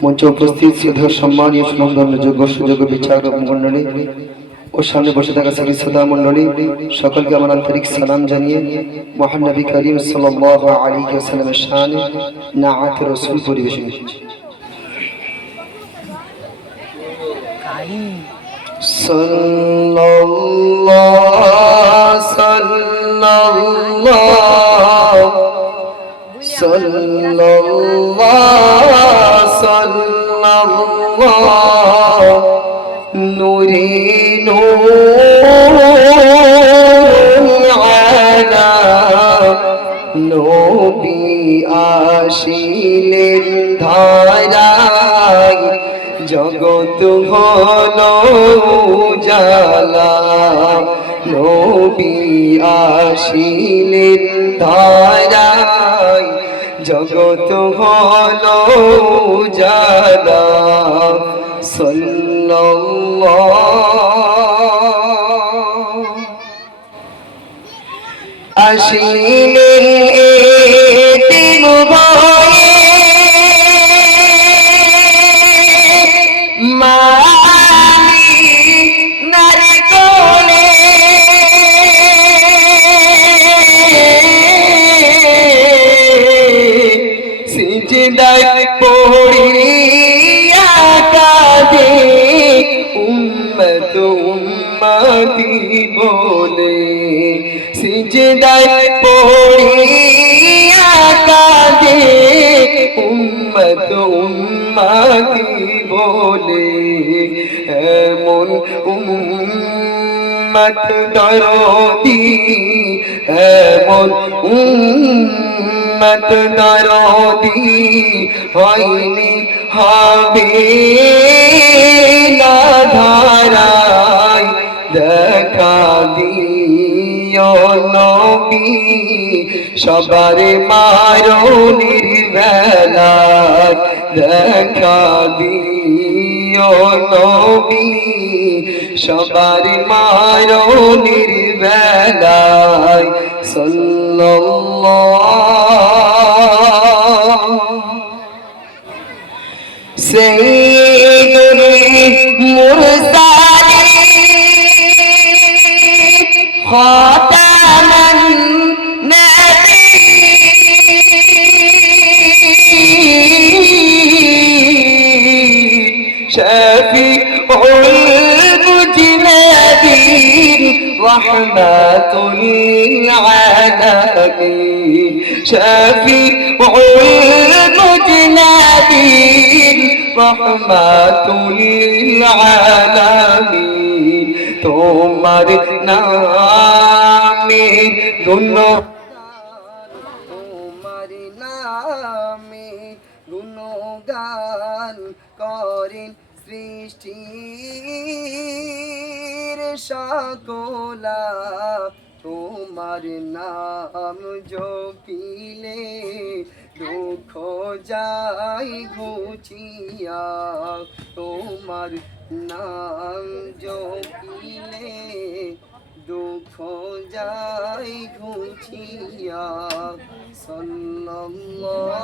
মঞ্চে উপস্থিত শ্রদ্ধা সম্মানীয় সুনন্দন্য যোগ্য সুযোগ্য বিচারক মণ্ডলী ও সামনে বসে থাকা সাথী শ্রোতা মণ্ডলী সকলকে আমার আন্তরিক সালাম জানিয়ে মহান নবী করিম সাল্লাল্লাহু আলাইহি ওয়াসাল্লামের শানে নাআত রাসূল পরিবেশন করছি। সাল্লাল্লাহু সাল্লাল্লাহু নূরে নূর আলা নবী আসিলেন ধারায় জগৎ হলো উজালা নবী আসিলেন ধারায় জগৎ হলো উজালা সাল্লাল্লাহু আসিলেন এতিম ভয়ে মামিনার কোলে সিজদায় পড়িয়া কাঁদে উম্মত উম্মতি বলে সিজদায় পড়িয়া কাঁদে উম্মত উম্মতি বলে এমন উম্মত দরদি এমন উম্মত দরদি হয়নি হবে না ধারায় দেখা দিও নবী সবার মারণের বেলায় দেখা দিও নবী সবার মারণের বেলায় সাল্লাল্লাহু সাইয়্যিদুল মুরসালিন খাতামান নবিয়্যিন শাফিউল মুজনাবিন রাহমাতুল লিল আলামিন শাফিউল মুজনাবিন রাহমাতুল লিল আলামিন তোমার নামে তোমার নামে গুণগান করেন সৃষ্টির সকলা তোমার নাম জপিলে দুঃখ যাই ঘুচিয়া তোমার নাম জপিলে দুঃখ যাই ঘুচিয়া সাল্লাল্লাহু